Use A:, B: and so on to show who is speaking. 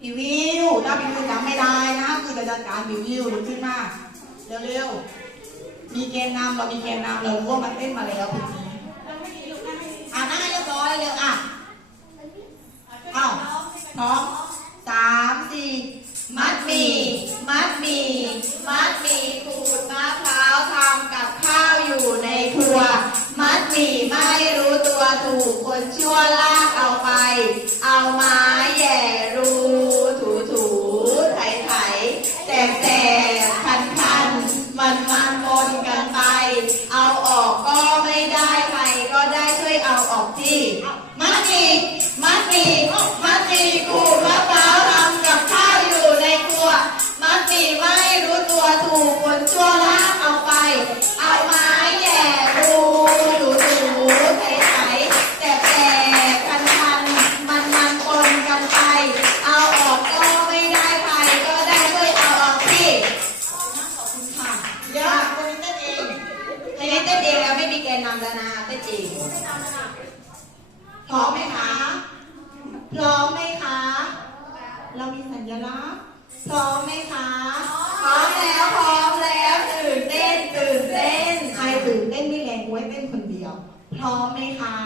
A: พี่วิวถ้าพี่วิวจำไม่ได้นะคือจะจัดการพี่วิวลุกขึ้นมาเร็วๆมีเกณฑ์นำเรามีเกณฑ์นำเรารู้ว่ามันเต้นมาแล้วเพลงนี้อะหน้าเรียบร้อยเร็วอะเอ้าพร้อมสามสี่มัดหมี่มัดหมี่มัดหมี่ขูดมะพร้าวทำกับข้าวอยู่ในครัว มัดหมี่ไม่รู้ตัวถูกคนชั่วลากเอาไป เอาม้แออกก็ไม่ได้ใครก็ได้ช่วยเอาออกที่มัดกีมัดกีมัดหมี่ขู นนำแล้วนะเต้นเองพร้อมไหมคะ พร้อมไหมคะ เรามีสัญลักษณ์ พร้อมไหมคะ พร้อมแล้ว พร้อมแล้วตื่นเต้นตื่นเต้น ใครตื่นเต้นไม่แรงไว้เต้นคนเดียว พร้อมไหมคะ